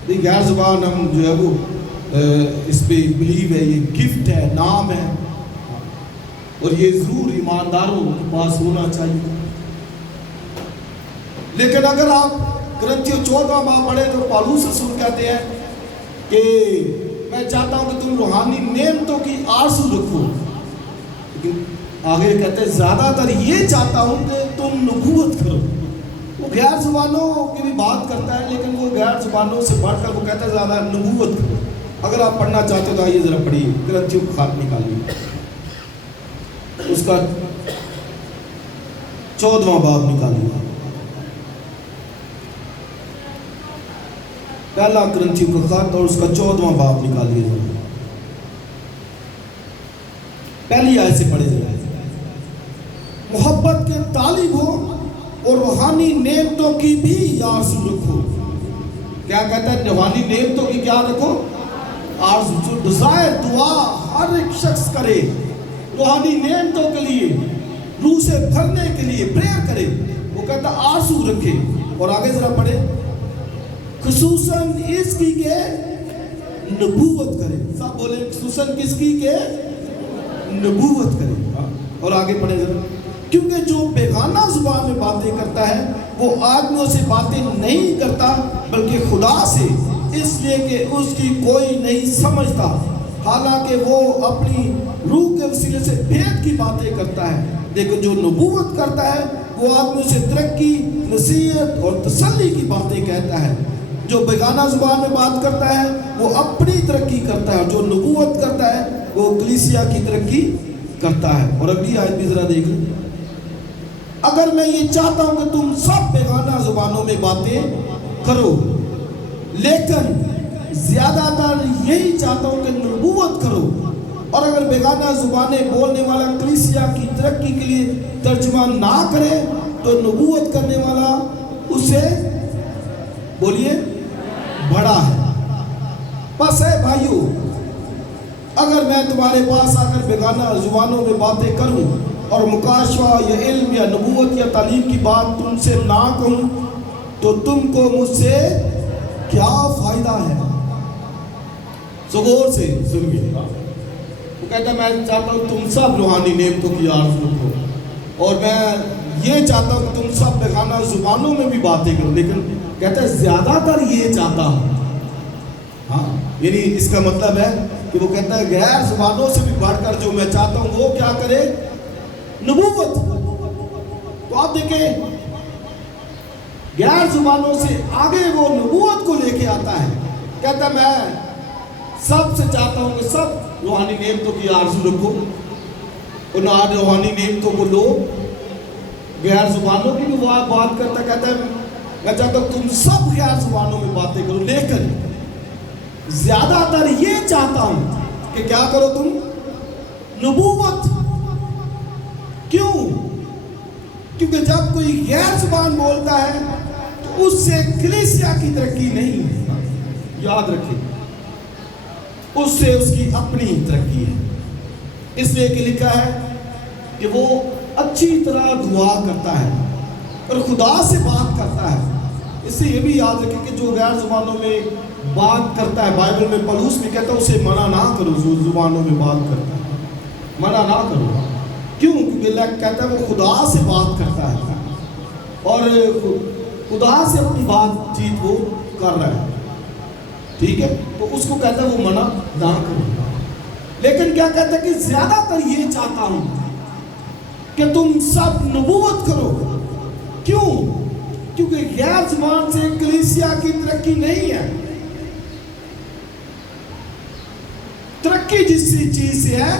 نہیں غیر زبان ہم جو ہے وہ اس پہ بلیو ہے، یہ گفٹ ہے، نام ہے، اور یہ ضرور ایمانداروں کے پاس ہونا چاہیے۔ لیکن اگر آپ کرنتھیوں 14 باب پڑھے تو پالوس رسول کہتے ہیں کہ میں چاہتا ہوں کہ تم روحانی نعمتوں کی آرزو رکھو، لیکن آگے کہتے ہیں زیادہ تر یہ چاہتا ہوں کہ تم نبوت کرو۔ وہ غیر زبانوں کی بھی بات کرتا ہے، لیکن وہ غیر زبانوں سے بڑھ کر وہ کہتا ہے زیادہ نبوت کرو۔ اگر آپ پڑھنا چاہتے ہو تو آئیے ذرا پڑھیے، کرنتھیوں کا خط نکالیے، اس کا 14واں باب نکالیے، پہلا کرنتھیوں کا خط اور اس کا 14واں باب نکالیے ذرا، پہلی آیت سے پڑھے ذرا۔ محبت کے طالب ہو اور روحانی نعمتوں کی بھی آرزو رکھو۔ کیا کہتا ہے؟ روحانی نعمتوں کی کیا رکھو؟ آرزو، جو ڈیزائر، دعا ہر ایک شخص کرے روحانی نعمتوں کے لیے، روح سے بھرنے کے لیے پریئر کرے، وہ کہتا ہے آرزو رکھے۔ اور آگے ذرا پڑھے، خصوصاً اس کی کہ نبوت کرے۔ سب بولے خصوصاً کس کی کہ نبوت کرے۔ اور آگے پڑھے ذرا، کیونکہ جو بیگانہ زبان میں باتیں کرتا ہے وہ آدمیوں سے باتیں نہیں کرتا بلکہ خدا سے، اس لیے کہ اس کی کوئی نہیں سمجھتا، حالانکہ وہ اپنی روح کے وسیلے سے بھید کی باتیں کرتا ہے۔ لیکن جو نبوت کرتا ہے وہ آدمیوں سے ترقی، نصیحت اور تسلی کی باتیں کہتا ہے۔ جو بیگانہ زبان میں بات کرتا ہے وہ اپنی ترقی کرتا ہے، جو نبوت کرتا ہے وہ کلیسیا کی ترقی کرتا ہے۔ اور اگلی آیت بھی ذرا دیکھ لیں، اگر میں یہ چاہتا ہوں کہ تم سب بیگانہ زبانوں میں باتیں کرو، لیکن زیادہ تر یہی چاہتا ہوں کہ نبوت کرو، اور اگر بیگانہ زبانیں بولنے والا کلیسیا کی ترقی کے لیے ترجمہ نہ کرے تو نبوت کرنے والا اسے بولیے بڑا ہے۔ بس ہے بھائیو، اگر میں تمہارے پاس آ کر بیگانہ زبانوں میں باتیں کروں اور مکاشفہ یا علم یا نبوت یا تعلیم کی بات تم سے نہ کہوں تو تم کو مجھ سے کیا فائدہ ہے؟ غور سے سنیے، وہ کہتا ہے میں چاہتا ہوں تم سب روحانی نعمتوں کی آرزو رکھو، اور میں یہ چاہتا ہوں کہ تم سب بیگانہ زبانوں میں بھی باتیں کرو، لیکن کہتا ہے زیادہ تر یہ چاہتا ہوں۔ ہاں، یعنی اس کا مطلب ہے کہ وہ کہتا ہے غیر زبانوں سے بھی بڑھ کر جو میں چاہتا ہوں وہ کیا کرے؟ نبوت۔ تو آپ دیکھیں غیر زبانوں سے آگے وہ نبوت کو لے کے آتا ہے. کہتا میں سب سے چاہتا ہوں کہ سب روحانی نعمتوں کی آرزو رکھو، ان روحانی نعمتوں کو لو. غیر زبانوں کی بھی بات کرتا، کہتا ہے میں چاہتا ہوں تم سب غیر زبانوں میں باتیں کرو، لیکن زیادہ تر یہ چاہتا ہوں کہ کیا کرو تم؟ نبوت. کیوں؟ کیونکہ جب کوئی غیر زبان بولتا ہے تو اس سے کلیسیا کی ترقی نہیں ہے. یاد رکھیں، اس سے اس کی اپنی ترقی ہے. اس لیے کہ لکھا ہے کہ وہ اچھی طرح دعا کرتا ہے اور خدا سے بات کرتا ہے. اس سے یہ بھی یاد رکھیں کہ جو غیر زبانوں میں بات کرتا ہے، بائبل میں پولس بھی کہتا ہے اسے منع نہ کرو. جو زبانوں میں بات کرتا ہے منع نہ کرو. کیوں؟ کیونکہ اللہ کہتا ہے وہ خدا سے بات کرتا ہے اور خدا سے اپنی بات چیت وہ کر رہا ہے. ٹھیک ہے، تو اس کو کہتا ہے وہ منع نہ کرو. لیکن کیا کہتا ہے کہ زیادہ تر یہ چاہتا ہوں کہ تم سب نبوت کرو. کیوں؟ کیونکہ غیر زبان سے کلیسیا کی ترقی نہیں ہے. ترقی جس چیز سے ہے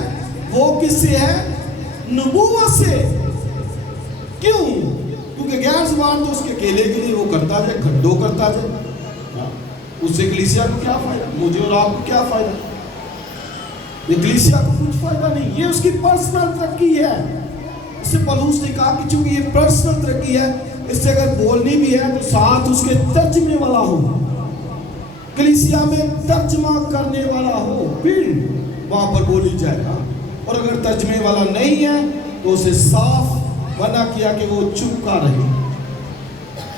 وہ کس سے ہے؟ نبوت سے. کیوں؟ کیونکہ غیر زبان تو اس کے کیلے کے لیے وہ کرتا جائے، گھنٹوں کرتا جائے. اس سے کلیسیا کو کیا فائدہ؟ مجھے اور آپ کو کیا فائدہ؟ یہ کلیسیا کو کچھ فائدہ نہیں. یہ اس کی پرسنل ترقی ہے. اس سے پولس نے کہا کہ چونکہ یہ پرسنل ترقی ہے، اس سے اگر بولنی بھی ہے تو ساتھ اس کے ترجمے والا ہو، کلیسیا میں ترجمہ کرنے والا ہو، پھر وہاں پر بولی جائے گا. اور اگر ترجمے والا نہیں ہے تو اسے صاف منع کیا کہ وہ چپ کا رہے.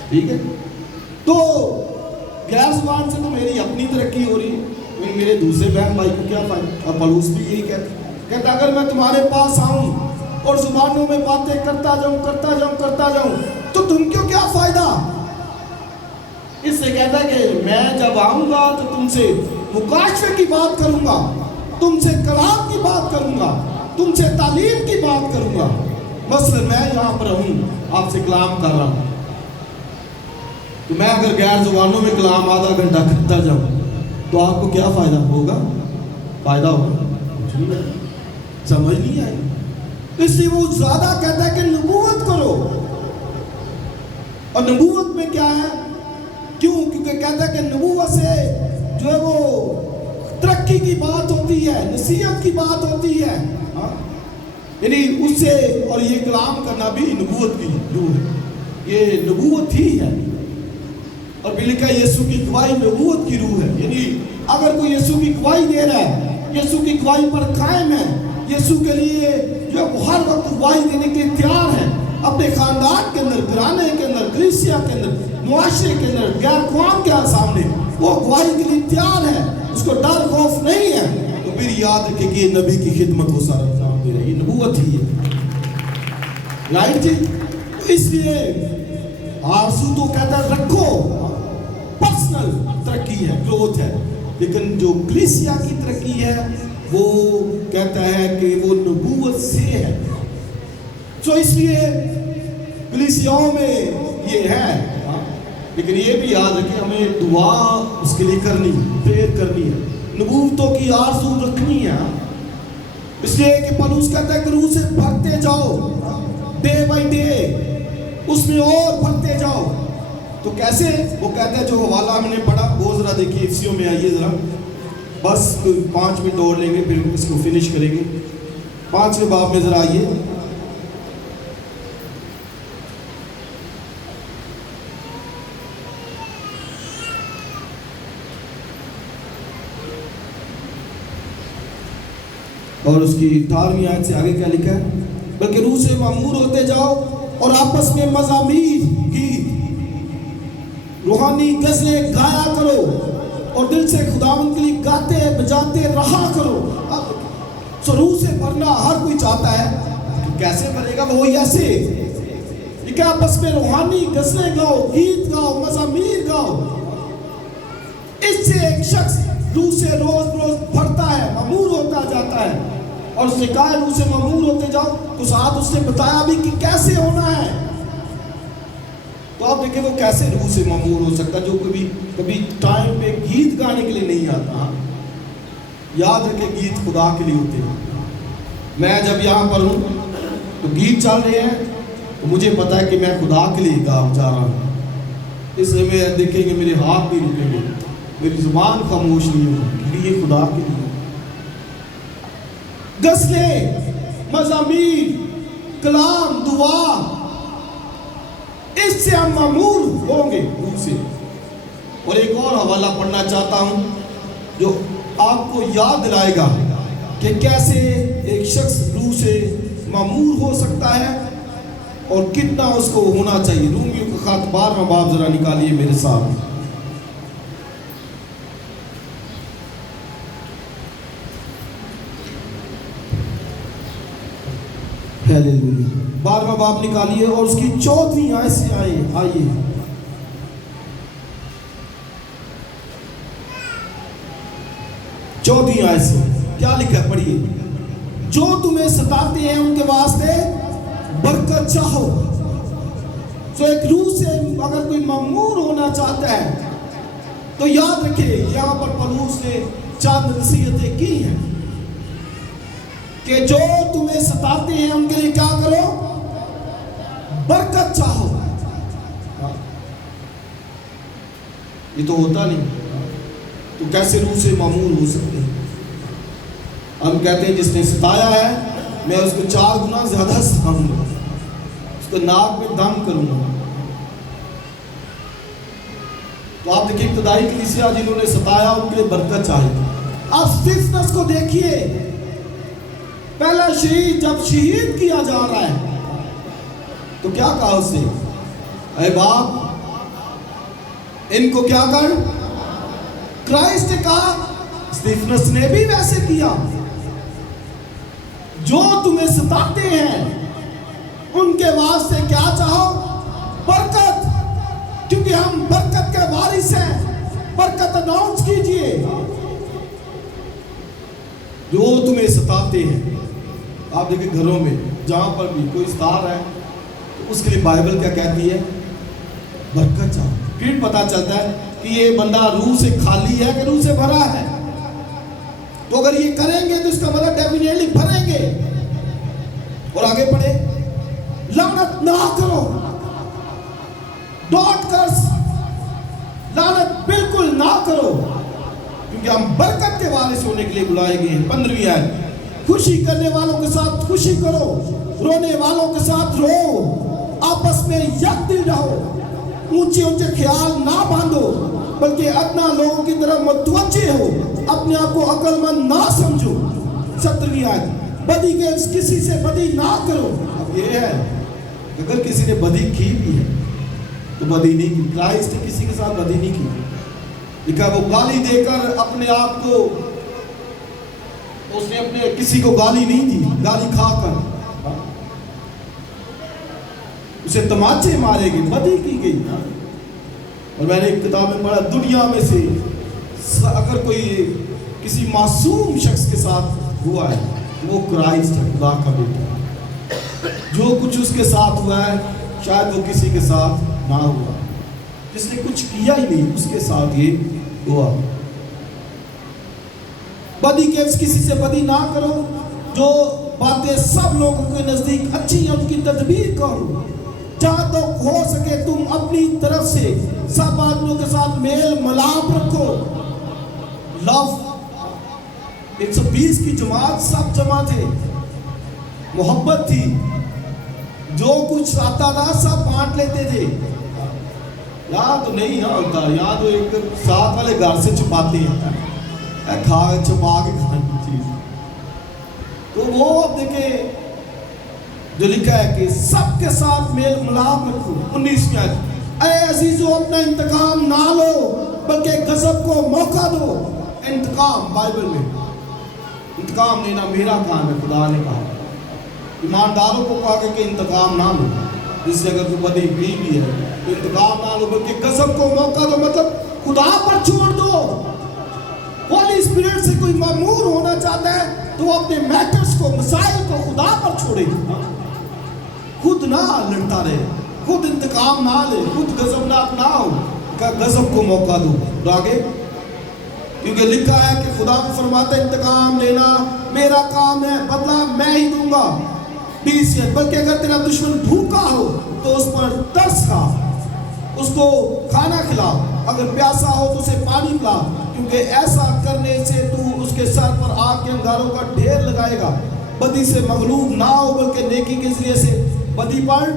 ٹھیک ہے، تو غیر زبان سے تو میری اپنی ترقی ہو رہی ہے، میرے دوسرے بہن بھائی کو کیا فائدہ؟ اور پولس بھی یہی کہتا اگر میں تمہارے پاس آؤں اور زبانوں میں باتیں کرتا جاؤں تو تم کیوں کیا فائدہ؟ اس سے کہتا ہے کہ میں جب آؤں گا تو تم سے مکاشفے کی بات کروں گا، تم سے کلام کی بات کروں گا، تم سے تعلیم کی بات کروں گا. مثلا میں یہاں پر ہوں، آپ سے کلام کر رہا ہوں، تو میں اگر غیر زبانوں میں کلام آدھا گھنٹہ کرتا جاؤں تو آپ کو کیا فائدہ ہوگا؟ فائدہ ہوگا؟ سمجھ نہیں آئی. اس لیے وہ زیادہ کہتا ہے کہ نبوت کرو. اور نبوت میں کیا ہے؟ کیوں؟ کیونکہ کہتا ہے کہ نبوت سے جو ہے وہ ترقی کی بات ہوتی ہے، نصیحت کی بات ہوتی ہے. یعنی اس سے، اور یہ کلام کرنا بھی نبوت کی روح ہے، یہ نبوت ہی ہے. اور بھی لکھا ہے یسوع کی گواہی نبوت کی روح ہے. یعنی اگر کوئی یسوع کی گواہی دے رہا ہے، یسوع کی گواہی پر قائم ہے، یسوع کے لیے جو ہر وقت گواہی دینے کے تیار ہے، اپنے خاندان کے اندر، گھرانے کے اندر، کلیسیا کے اندر، معاشرے کے اندر، غیر قوم کے سامنے وہ گواہی کے لیے تیار ہے، اس کو ڈر خوف نہیں ہے، تو پھر یاد رکھے کہ یہ نبی کی خدمت وہ سارا انجام دے رہا ہے. یہ نبوت ہی ہے. رائٹ جی؟ تو اس لیے آرزو تو کہتا ہے رکھو، پرسنل ترقی ہے، گروتھ ہے. لیکن جو کلیسیا کی ترقی ہے وہ کہتا ہے کہ وہ نبوت سے ہے. تو اس لیے کلیسیاؤں میں یہ ہے. لیکن یہ بھی یاد رکھیں ہمیں دعا اس کے لیے کرنی، پریئر کرنی ہے، نبوتوں کی آرزو رکھنی ہے. اس لیے کہ پولس کہتا ہے کہ روح سے بھرتے جاؤ، ڈے بائی ڈے اس میں اور بھرتے جاؤ. تو کیسے؟ وہ کہتا ہے جو حوالہ ہم نے پڑھا وہ ذرا دیکھیے، افسیوں میں آئیے ذرا، بس 5 منٹ اور لیں گے پھر اس کو فنش کریں گے. 5ویں باب میں ذرا آئیے. اور اس کی 18ویں آیت سے آگے کیا لکھا ہے؟ بلکہ روح سے معمور ہوتے جاؤ اور آپس میں مزامیر کی روحانی غزلیں گایا کرو اور دل سے خداوند کے لیے گاتے بجاتے رہا کرو. سو روح سے بھرنا ہر کوئی چاہتا ہے، کیسے بھرے گا؟ وہی ایسے کہ آپس میں روحانی غزلیں گاؤ، گیت گاؤ، مزامیر گاؤ. اس سے ایک شخص روح سے روز روز بھرتا ہے، معمور ہوتا جاتا ہے. اور اس نے کہا روح سے معمور ہوتے جاؤ، تو ساتھ اس نے بتایا بھی کہ کیسے ہونا ہے. تو آپ دیکھیں وہ کیسے روح سے معمور ہو سکتا ہے جو کبھی ٹائم پہ گیت گانے کے لیے نہیں آتا. یاد رکھیں گیت خدا کے لیے ہوتے ہیں. میں جب یہاں پر ہوں تو گیت چل رہے ہیں تو مجھے پتا ہے کہ میں خدا کے لیے گا جا رہا ہوں. اس لیے میں دیکھیں گے میرے ہاتھ نہیں رکیں گے, میری زبان خاموش نہیں ہوگی, یہ خدا کے لیے. غزلیں, مزامیر, کلام, دعا, اس سے ہم معمور ہوں گے روح سے. اور ایک اور حوالہ پڑھنا چاہتا ہوں جو آپ کو یاد دلائے گا کہ کیسے ایک شخص روح سے معمور ہو سکتا ہے اور کتنا اس کو ہونا چاہیے. رومیوں کا خط 12واں باب ذرا نکالیے میرے ساتھ. ہیلیلویا. 12واں باب نکالیے اور اس کی 4ویں آیت سے آئیے. چوتھی آیت سے کیا لکھا ہے پڑھیے. جو تمہیں ستاتے ہیں ان کے واسطے برکت چاہو. تو ایک روح سے اگر کوئی معمور ہونا چاہتا ہے تو یاد رکھے یہاں پر پولس نے چند نصیحتیں کی ہیں کہ جو تمہیں ستاتے ہیں ان کے لیے کیا کرو, برکت چاہو. یہ تو ہوتا نہیں, تو کیسے روح سے معمور ہو سکتے ہیں؟ ہم کہتے ہیں جس نے ستایا ہے میں اس کو 4 گنا زیادہ ستاؤں گا, اس کو ناک میں دم کروں گا. تو آپ دیکھیں ابتدائی کلیسیا جنہوں نے ستایا ان کے لیے برکت چاہیے. آپ اسٹیفنس کو دیکھیے, پہلا شہید جب شہید کیا جا رہا ہے تو کیا کہا اس نے, اے باپ ان کو کیا کر. کرائسٹ نے کہا, اسٹیفنس نے بھی ویسے کیا. جو تمہیں ستاتے ہیں ان کے واسطے کیا چاہو, برکت, کیونکہ ہم برکت کے وارث ہیں. برکت اناؤنس کیجئے. جو تمہیں ستاتے ہیں, آپ دیکھیں گھروں میں جہاں پر بھی کوئی ستا رہا ہے تو اس کے لیے بائبل کیا کہتی ہے, برکت چاہو. پھر پتا چلتا ہے کہ یہ بندہ روح سے خالی ہے کہ روح سے بھرا ہے. تو اگر یہ کریں گے تو اس کا مطلب ڈیفینیٹلی بھریں گے. اور آگے پڑھے, لعنت نہ کرو, ڈونٹ کرس, لعنت بالکل نہ کرو, کیونکہ ہم برکت کے وارث ہونے کے لیے بلائے گئے ہیں. 15ویں آیت, خوشی کرنے والوں کے ساتھ خوشی کرو, رونے والوں کے ساتھ رو, آپس میں یک دل رہو, اونچے اونچے خیال نہ باندھو بلکہ ادنا لوگوں کی طرف متوجہ ہو, اپنے آپ کو عقل مند نہ سمجھو. 17ویں آیت, بدی کے کسی سے بدی نہ کرو. اب یہ ہے اگر کسی نے بدی کی بھی ہے تو بدی نہیں کی. کرائسٹ نے کسی کے ساتھ بدی نہیں کی. لکھا وہ گالی دے کر اپنے آپ کو, اس نے اپنے کسی کو گالی نہیں دی, گالی کھا کر اسے تماچے مارے گئے, بدی کی گئی. اور میں نے ایک کتاب میں پڑھا, دنیا میں سے اگر کوئی کسی معصوم شخص کے ساتھ ہوا ہے وہ کرائسٹ ہے, خدا کا بیٹا. جو کچھ اس کے ساتھ ہوا ہے شاید وہ کسی کے ساتھ نہ ہوا. جس نے کچھ کیا ہی نہیں اس کے ساتھ یہ ہوا. بدی کے کسی سے بدی نہ کرو. جو باتیں سب لوگوں کے نزدیک اچھی ہیں ان کی تدبیر کرو. جہاں تک ہو سکے تم اپنی طرف سے سب آدمیوں کے ساتھ میل ملاپ رکھو. لو 120 کی جماعت سب جمع تھے, محبت تھی, جو کچھ آتا تھا سب بانٹ لیتے تھے. یہاں تو نہیں ہوتا, یہاں تو ایک ساتھ والے گھر سے چھپاتے ہیں, کھا چھپا کے کھانی چیز. تو وہ اب دیکھیں جو لکھا ہے کہ سب کے ساتھ میل ملاپ رکھو. 19ویں آیت, اے عزیزو اپنا انتقام نہ لو بلکہ غضب کو موقع دو. انتقام بائبل میں انتقام لینا میرا کام ہے, خدا نے کہا. ایمانداروں کو کہا کہ انتقام نہ لو, جس سے اگر کوئی بدی کی بھی ہے تو انتقام نہ لو بلکہ غضب کو موقع دو, مطلب خدا پر چھوڑ دو. ہولی اسپرٹ سے کوئی معمور ہونا چاہتا ہے تو وہ اپنے میٹرز کو, مسائل کو خدا پر چھوڑے, خود نہ لڑتا رہے. خود انتقام نہ لے, خود غضبناک نہ ہو, کہ غضب کو موقع دو. اور آگے کیونکہ لکھا ہے کہ خدا فرماتا ہے انتقام لینا میرا کام ہے, بدلہ میں ہی دوں گا. 20 بلکہ اگر تیرا دشمن بھوکا ہو تو اس پر ترس کھا, اس کو کھانا کھلا, اگر پیاسا ہو تو اسے پانی پلا, کیونکہ ایسا کرنے سے تو اس کے سر پر آگ کے انگاروں کا ڈھیر لگائے گا. بدی سے مغلوب نہ ہو بلکہ نیکی کے ذریعے سے بدی پر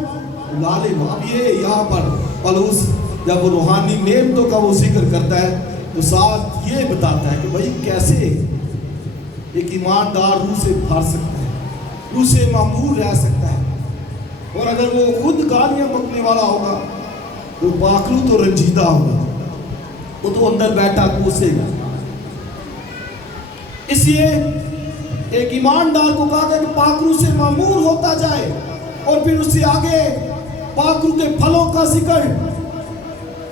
غالب ہو. اب یہ یہاں پر پولس جب وہ روحانی نعمتوں کا وہ ذکر کرتا ہے تو ساتھ یہ بتاتا ہے کہ بھائی کیسے ایک ایماندار روح سے بھر سکتا ہے, روح سے معمور رہ سکتا ہے. اور اگر وہ خود گالیاں بکنے والا ہوگا وہ پاکرو تو رنجیدہ ہوگا, وہ تو اندر بیٹھا کوسے گا. اس لیے ایک ایماندار کو کہا گیا کہ پاکرو سے معمور ہوتا جائے. اور پھر اس سے آگے پاکرو کے پھلوں کا ذکر,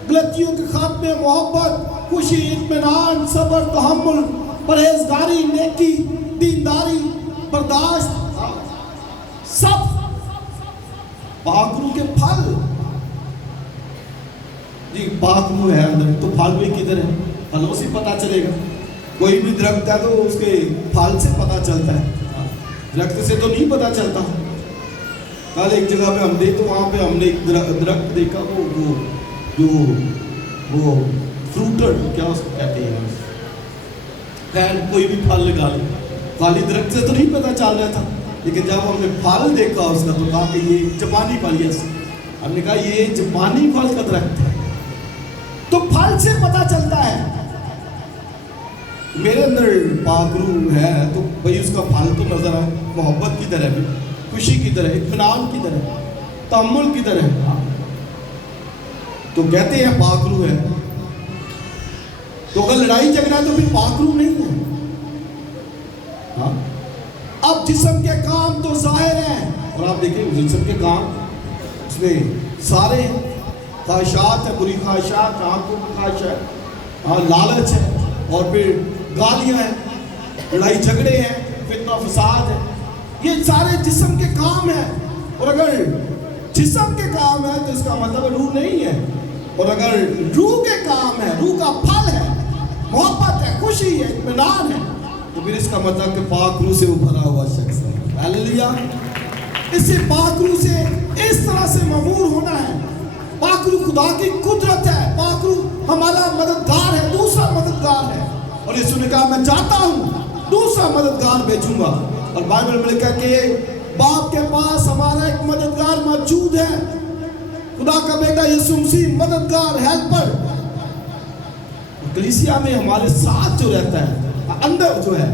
غلطیوں کے خاتمے, محبت, خوشی, اطمینان, صبر, تحمل, پرہیزگاری, نیکی, دینداری, برداشت, سب پاکرو کے پھل. جی پاکرو ہے اندر تو پھل بھی کدھر ہے؟ پھلوں سے پتہ چلے گا. کوئی بھی درخت ہے تو اس کے پھل سے پتہ چلتا ہے, درخت سے تو نہیں پتہ چلتا. کل ایک جگہ پہ ہم گئے تو وہاں پہ ہم نے ایک درخت دیکھا, وہ فروٹر کیا اس کو کہتے ہیں, خیر کوئی بھی پھل لگا لے, خالی درخت سے تو نہیں پتہ چل رہا تھا, لیکن جب ہم نے پھل دیکھا اس کا تو کہا کہ یہ جاپانی پھل ہے. ہم نے کہا یہ جاپانی پھل کا درخت ہے. تو پھل سے پتہ چلتا ہے. میرے اندر پاکرو ہے تو بھئی اس کا پھل تو نظر آئے, محبت کی طرح بھی, خوشی کی طرح, اطمینان کی طرح, تحمل کی طرح. تو کہتے ہیں پاکرو ہے. تو اگر لڑائی جھگڑا ہے تو پھر پاکرو نہیں ہے. اب جسم کے کام تو ظاہر ہیں, اور آپ دیکھیں جسم کے کام اس میں سارے ہیں. خواہشات ہے, بری خواہشات, آنکھوں کی خواہش ہے, لالچ ہے, اور پھر گالیاں ہیں, لڑائی جھگڑے ہیں, فتنہ فساد ہے. یہ سارے جسم کے کام ہیں. اور اگر جسم کے کام ہے تو اس کا مطلب روح نہیں ہے. اور اگر روح کے کام ہے, روح کا پھل ہے, محبت ہے, خوشی ہے, اطمینان ہے, تو پھر اس کا مطلب کہ پاک روح سے وہ بھرا ہوا شخص ہے. ہاللیلویا. اس سے پاک روح سے اس طرح سے معمور ہونا ہے. پاک روح خدا کی قدرت ہے, پاک روح ہمارا مددگار ہے, دوسرا مددگار ہے. اور یسوع نے کہا میں چاہتا ہوں دوسرا مددگار بھیجوں گا. اور بائبل میں لکھا کہ باپ کے پاس ہمارا ایک مددگار موجود ہے, خدا کا بیٹا یسوع مسیح, مددگار, ہیلپر. کلیسیا میں ہمارے ساتھ جو رہتا ہے, اندر جو ہے,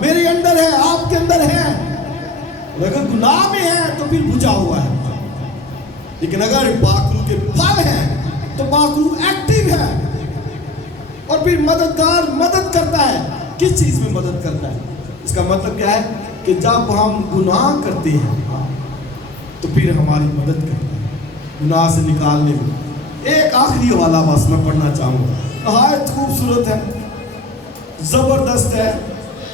میرے اندر ہے, آپ کے اندر ہے. اور اگر گناہ میں ہے تو پھر بجھا ہوا ہے. لیکن اگر پاک روح کے پھل ہیں تو پاک روح ایکٹیو ہے. اور پھر مددگار مدد کرتا ہے. کس چیز میں مدد کرتا ہے؟ اس کا مطلب کیا ہے کہ جب ہم گناہ کرتے ہیں تو پھر ہماری مدد کرتا ہے گناہ سے نکالنے میں. ایک آخری حوالہ بس میں پڑھنا چاہوں گا, نہایت خوبصورت ہے, زبردست ہے,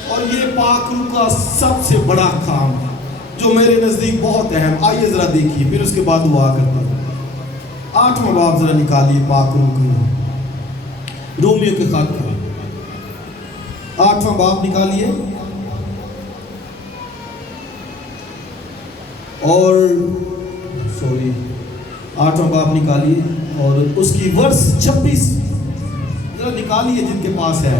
اور یہ پاک روح کا سب سے بڑا کام ہے جو میرے نزدیک بہت اہم. آئیے ذرا دیکھیے, پھر اس کے بعد دعا کرتا ہوں. 8واں باب ذرا نکالیے پاک روح کا, رومیو کے خط کا 8واں باب نکالیے, اور 8واں باب نکالیے اور اس کی ورس 26 ذرا نکالیے جن کے پاس ہے.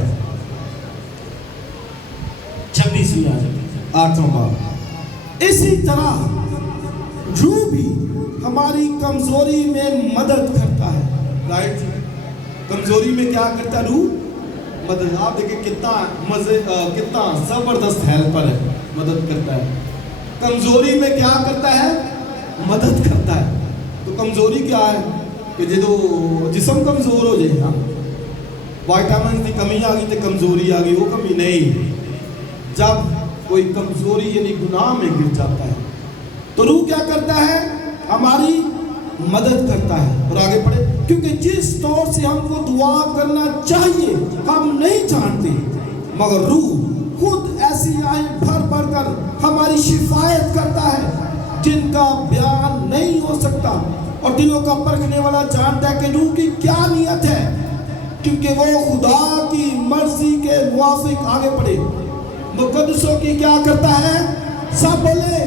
26 میں آ جائے 8واں باب. اسی طرح روح بھی ہماری کمزوری میں مدد کرتا ہے. رائٹ, کمزوری میں کیا کرتا ہے روح؟ مدد. آپ دیکھیں کتنا زبردست ہیلپر ہے, مدد کرتا ہے. کمزوری میں کیا کرتا ہے؟ مدد کرتا ہے. تو کمزوری کیا ہے کہ جو جسم کمزور ہو جائے, وائٹامن کی کمی آ گئی تو کمزوری آ گئی, وہ کمی نہیں. جب کوئی کمزوری یعنی گناہ میں گر جاتا ہے تو روح کیا کرتا ہے؟ ہماری مدد کرتا ہے. اور آگے پڑھے, کیونکہ جس طور سے ہم کو دعا کرنا چاہیے ہم نہیں جانتے, مگر روح خود ایسی آہیں بھر بھر کر ہماری شفایت کرتا ہے جن کا بیان نہیں ہو سکتا، اور دلوں کا پرکھنے والا جانتا ہے کہ روح کی کیا نیت ہے، کیونکہ وہ خدا کی مرضی کے موافق آگے پڑھے مقدسوں کی کیا کرتا ہے؟ سب بولے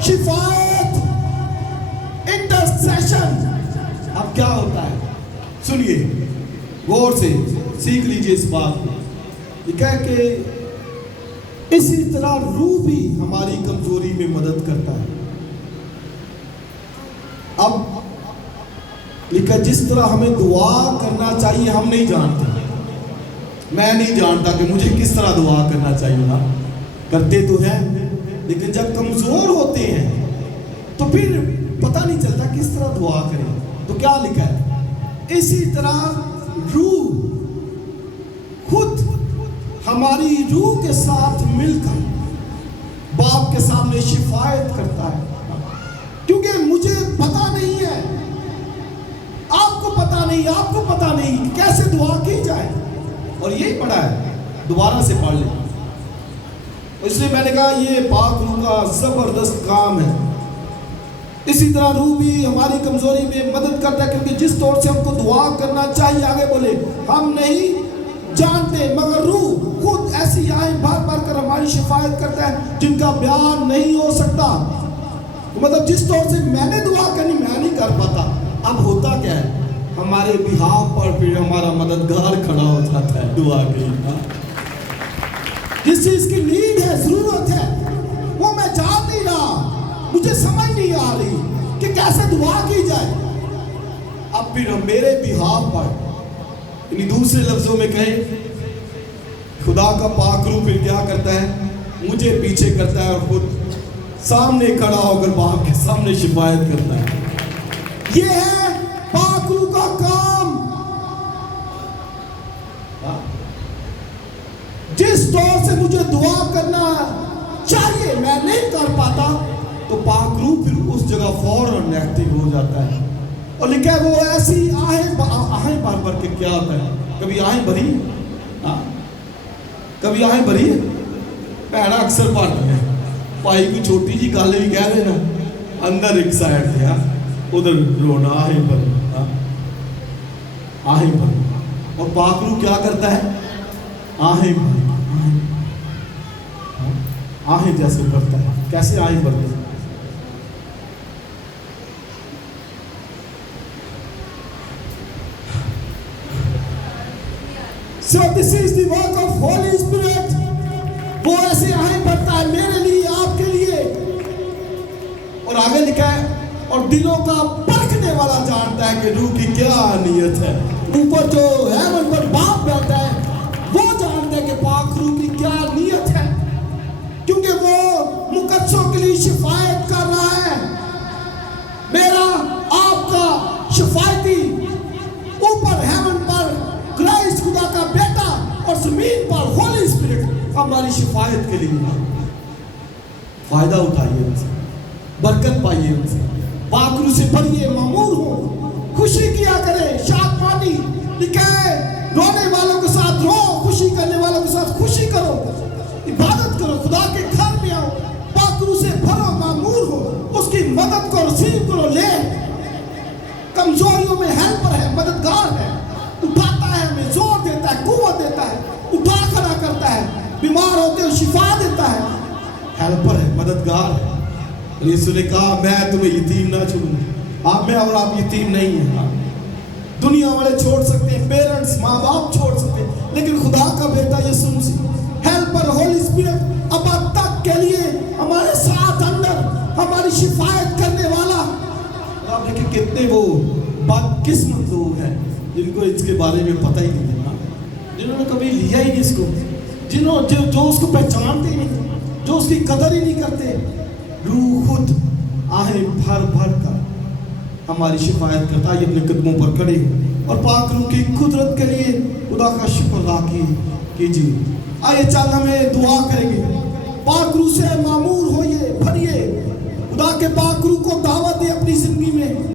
شفاعت، انٹرسیشن۔ اب کیا ہوتا ہے؟ سنیے غور سے، سیکھ لیجئے اس بات کو۔ یہ کہہ کہ اسی طرح روح بھی ہماری کمزوری میں مدد کرتا ہے۔ اب لکھا جس طرح ہمیں دعا کرنا چاہیے ہم نہیں جانتے، میں نہیں جانتا کہ مجھے کس طرح دعا کرنا چاہیے نا، کرتے تو ہیں لیکن جب کمزور ہوتے ہیں تو پھر پتہ نہیں چلتا کس طرح دعا کریں۔ تو کیا لکھا ہے؟ اسی طرح روح خود ہماری روح کے ساتھ مل کر باپ کے سامنے شفاعت کرتا ہے، کیونکہ مجھے پتہ نہیں ہے، آپ کو پتہ نہیں، آپ کو پتہ نہیں کیسے دعا کی جائے۔ اور یہی پڑھا ہے، دوبارہ سے پڑھ لیں۔ اس لیے میں نے کہا یہ پاک روح کا زبردست کام ہے۔ اسی طرح روح بھی ہماری کمزوری میں مدد کرتا ہے، کیونکہ جس طور سے ہم کو دعا کرنا چاہیے، آگے بولے ہم نہیں جانتے، مگر روح خود ایسی آہیں بھر بھر کر ہماری شفاعت کرتا ہے جن کا بیان نہیں ہو سکتا۔ مطلب جس طور سے میں نے دعا کرنی میں نہیں کر پاتا، اب ہوتا کیا ہے؟ ہمارے بہاف پر پھر ہمارا مددگار کھڑا ہو جاتا ہے دعا کے لیے۔ جس چیز کی نیڈ ہے، ضرورت ہے، وہ میں جان نہیں رہا، مجھے سمجھ نہیں آ رہی کہ کیسے دعا کی جائے۔ اب پھر میرے بہاف پر، یعنی دوسرے لفظوں میں کہیں خدا کا پاک روح پھر کیا کرتا ہے؟ مجھے پیچھے کرتا ہے اور خود سامنے کھڑا ہو کر باپ کے سامنے شفاعت کرتا ہے۔ یہ ہے پاک روح کا کام۔ جس طور سے مجھے دعا کرنا چاہیے میں نہیں کر پاتا، تو پاک روح پھر اس جگہ فوراً ایکٹیو ہو جاتا ہے۔ اور لکھا ہے وہ ایسی آہیں بار بار کے کیا ہوتا ہے؟ کبھی آہیں بھری، کبھی آہیں بھری ہے، پہنا اکثر پڑھتی ہے، پائی کو چھوٹی جی گالے بھی کہہ دینا، اندر ایک سائڈ سے ادھر رونا، آہیں بھری، آہیں بھری۔ اور پاک روح کیا کرتا ہے؟ آہیں بھری، آہیں جیسے بھرتا ہے۔ کیسے آہیں بھرتا ہے؟ So this is the work of Holy Spirit. وہ ایسے آہیں بھرتا ہے میرے لیے، آپ کے لیے۔ اور آگے لکھا ہے اور دلوں کا پرکھنے والا جانتا ہے کہ روح کی کیا نیت ہے۔ اوپر جو ہیون پر باپ بیٹھا ہے وہ جانتا ہے کہ پاک روح کی کیا نیت ہے، کیونکہ وہ مقدسوں کے لیے شفاعت کر رہا ہے۔ میرا آپ کا شفاعتی اوپر ہیون پر کرائسٹ خدا کا بیٹا اور زمین پر ہولی اسپرٹ ہماری شفاعت کے لیے۔ فائدہ اٹھائیے ان سے، برکت پائیے ان سے، پاک روح سے بھریے، معمور ہو، خوشی کیا کرے، شادمانی لکھا ہے رونے والوں کے ساتھ رو، خوشی کرنے والوں کے ساتھ خوشی کرو، عبادت کرو، خدا کے گھر میں آؤ، پاک روح سے بھرو، معمور ہو، اس کی مدد کو ریسیو کرو، لے۔ کمزوریوں میں ہیلپر ہے، مددگار ہے، اٹھاتا ہے، ہمیں زور دیتا ہے، قوت دیتا ہے، اٹھا کھڑا کرتا ہے، بیمار ہوتے ہیں شفا دیتا ہے، ہیلپر ہے، مددگار ہے۔ اور یسوع نے کہا میں تمہیں یتیم نہ چھوڑوں۔ آپ میں اور آپ یتیم نہیں ہیں۔ دنیا والے چھوڑ سکتے ہیں، پیرنٹس ماں باپ چھوڑ سکتے ہیں، لیکن خدا کا بیٹا یسوع مسیح ہیلپر ہولی اسپرٹ اب تک کے لیے ہمارے ساتھ اندر ہماری شفاعت کرنے والا۔ آپ دیکھیں کتنے وہ بدقسمت لوگ ہیں جن کو اس کے بارے میں پتہ ہی نہیں ہے، جنہوں نے کبھی لیا ہی نہیں اس کو، جو اس کو پہچانتے ہی نہیں، جو اس کی قدر ہی نہیں کرتے۔ روح خود آہیں بھر بھر کر ہماری شفاعت کرتا ہے۔ اپنے قدموں پر کھڑے اور پاک روح کی قدرت کے لیے خدا کا شکر ادا کیجیے۔ آئیے چل ہمیں دعا کریں گے، پاک روح سے معمور ہوئیے، بھریے، خدا کے پاک روح کو دعوت دے اپنی زندگی میں۔